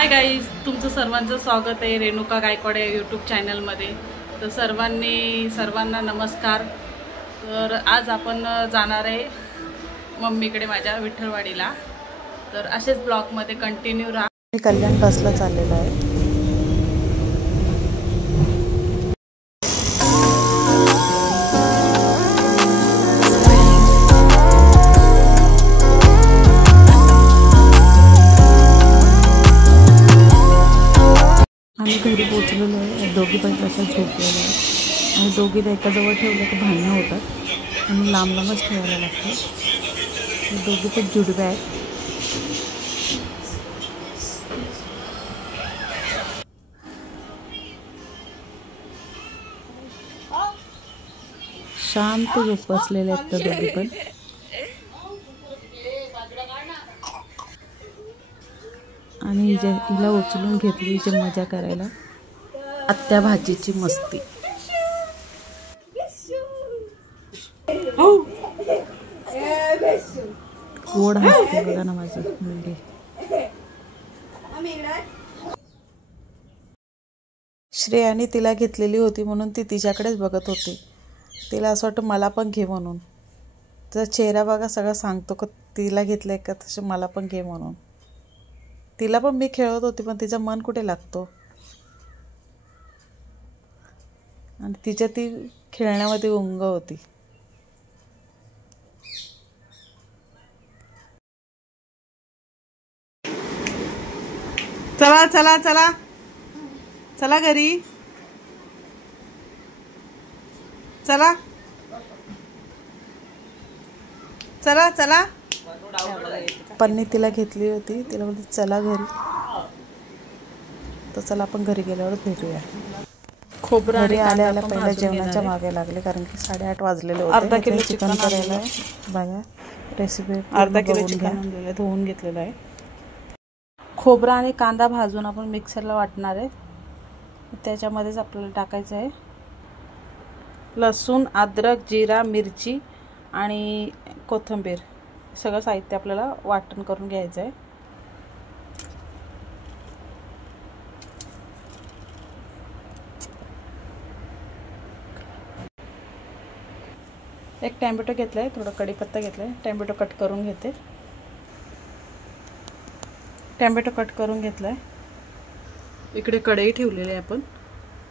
Hi guys, तुमचं सर्वांचं स्वागत आहे रेणुका गायकवाड या यूट्यूब चॅनलमध्ये। तर सर्वांना नमस्कार। तर आज आपण जाणार आहे मम्मीकडे माझ्या विठ्ठलवाडीला। तर असेच ब्लॉगमध्ये कंटिन्यू राहा। मी कल्याण बसला चाललेलो आहे। आम्ही घरी पोचलेलो आहे। दोघी पण तसंच झोपलेलो आहे आणि दोघीला एकाजवळ ठेवलं की भांडणं होतात आणि लांब लांबच ठेवायला लागतं। दोघी पण जुडव्या आहेत। शांत झोप बसलेले आहेत त्या दोघी पण। आणि हिला उचलून घेतली हिची मजा करायला। आत्या भाजीची मस्ती। गोड हसते बघा ना माझी मुलगी। श्रेयाने तिला घेतलेली होती म्हणून ती तिच्याकडेच बघत होती। तिला असं वाटतं मला पण घे म्हणून। तिचा चेहरा बघा सगळं सांगतो का तिला घेतलंय का, तसं मला पण घे म्हणून। तिला पण मी खेळत होती पण तिचं मन कुठे लागतो आणि तिच्या ती खेळण्यामध्ये गुंग होती। चला चला चला चला घरी चला चला चला। पन्नी तिला घेतली होती, तिला बोलते चला घरी। तर चला आपण घरी गेल्यावर भेटूया। खोबरं घरी आल्या आल्या पहिल्या जेवणाच्या मागे लागले कारण की 8:30 वाजलेले होते। अर्धा किलो चिकन करायला बघा रेसिपी। अर्धा किलो चिकन आणलेलं धुवून घेतलेलं आहे। खोबरा आणि कांदा भाजून आपण मिक्सरला वाटणार आहे। त्याच्यामध्येच आपल्याला टाकायचं आहे लसूण, अद्रक, जिरा, मिरची आणि कोथिंबीर। सगळं साहित्य आपल्याला वाटण करून घ्यायचं आहे। एक टॅमॅटो घेतलाय, थोडा कढीपत्ता घेतलाय। टॅमॅटो कट करून घेते। टॅमॅटो कट करून घेतलाय। इकडे कढई ठेवलेली आहे आपण।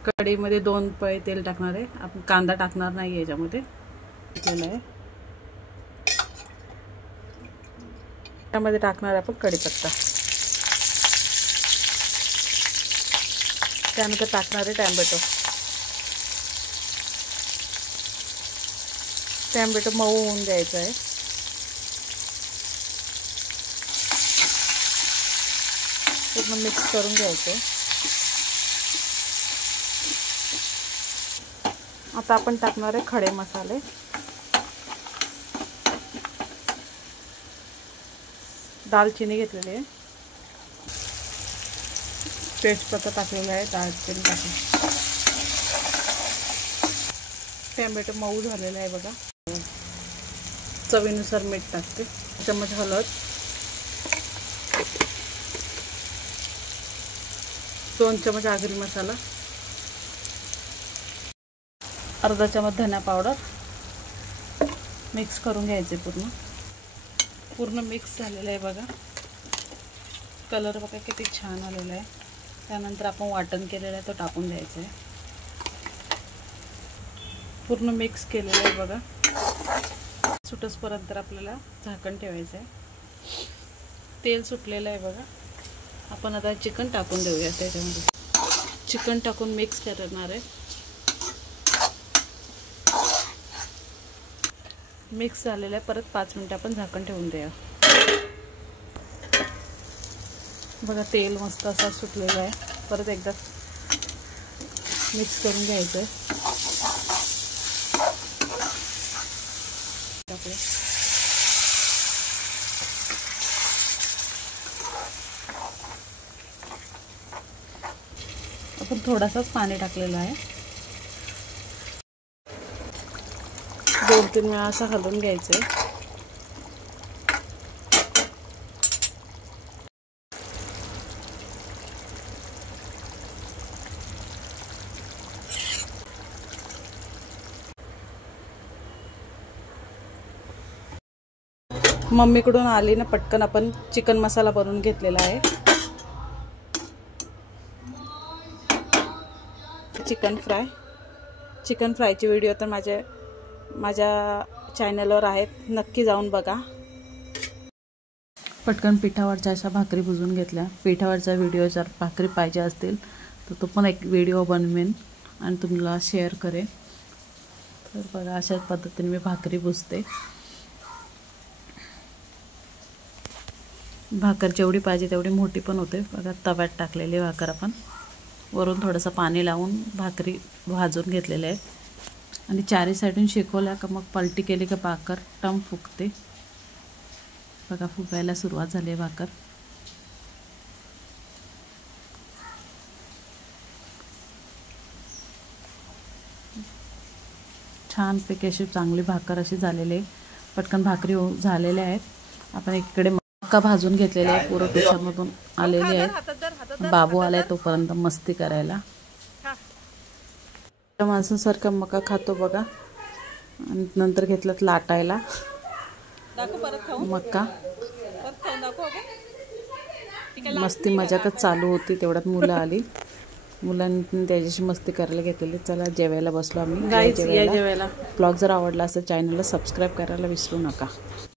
कढईमध्ये 2 पळी तेल टाकणार आहे आपण। कांदा टाकणार नाही याच्यामध्ये। घेतलेला आहे त्यामध्ये टाकणार आहे आपण कढीपत्ता। त्यानंतर टाकणार आहे टॅमॅटो। टॅमॅटो मऊ होऊन द्यायचा आहे। पूर्ण मिक्स करून घ्यायचं आहे। आता आपण टाकणार आहे खडे मसाले। दालचिनी घेतलेली आहे, तेजपत्ता टाकलेला आहे, दालचिनी टाकली। टॅमॅटो मऊ झालेला आहे बघा। चवीनुसार मीठ टाकते, चमच हळद, 2 चमच आगरी मसाला, अर्धा चमच धना पावडर। मिक्स करून घ्यायचे पूर्ण मिक्स झालेलं आहे बघा। कलर बघा किती छान आलेला आहे। त्यानंतर आपण वाटण केलेलं आहे तो टाकून द्यायचं आहे। पूर्ण मिक्स केलेलं आहे बघा। सुटसपर्यंत आपल्याला झाकण ठेवायचं आहे। तेल सुटलेलं आहे बघा। आपण आता चिकन टाकून देऊया त्याच्यामध्ये। चिकन टाकून मिक्स करणार आहे। मिक्स झालेलं आहे। परत 5 मिनिटं आपण झाकण ठेवून द्या बघा। तेल मस्त असा सुटलेला आहे। परत एकदा मिक्स करून घ्यायचं आहे। आपण थोडासाच पाणी टाकलेलं आहे। 2-3 वेळा असं हलवून घ्यायचं आहे। मम्मीकडून आली ना पटकन आपण चिकन मसाला बनवून घेतलेला आहे. चिकन फ्रायची व्हिडिओ तर माझ्या चॅनलवर आहेत, नक्की जाऊन बघा. पटकन पिठावरच्या अशा भाकरी भुजून घेतल्या. पिठावरचा व्हिडिओ जर भाकरी पाहिजे असतील तर तो पण एक व्हिडिओ बनवेन आणि तुम्हाला शेअर करेन. तर बघा अशाच पद्धतीने मी भाकरी भुजते. भाकर जेवढी पाहिजे तेवढी मोठी पण होते. बघा तव्यात टाकलेली भाकर आपण वरून थोडंसं पाणी लावून भाकरी भाजून घेतलेले आहेत आणि चारी साईडून शेकवल्या का मग पलटी केली का भाकर टम फुगते. बघा फुगायला सुरुवात झाली आहे भाकर. छानपैकी अशी चांगली भाकर अशी झालेली आहे. पटकन भाकरी झालेल्या आहेत. आपण इकडे मक्का भाजून घेतलेले आहे. पूर्ण त्याच्यामधून आलेली आहेत. बाबू आलाय तोपर्यंत मस्ती करायला. माणसांसारखा मका खातो बघा. आणि नंतर घेतलं लाटायला मक्का. मस्ती मजाकच चालू होती. तेवढ्यात मुलं आली. मुलांनी त्याच्याशी मस्ती करायला घेतलेली. चला जेवायला बसलो आम्ही. जेवायला. ब्लॉग जर आवडला असेल चॅनलला सबस्क्राईब करायला विसरू नका.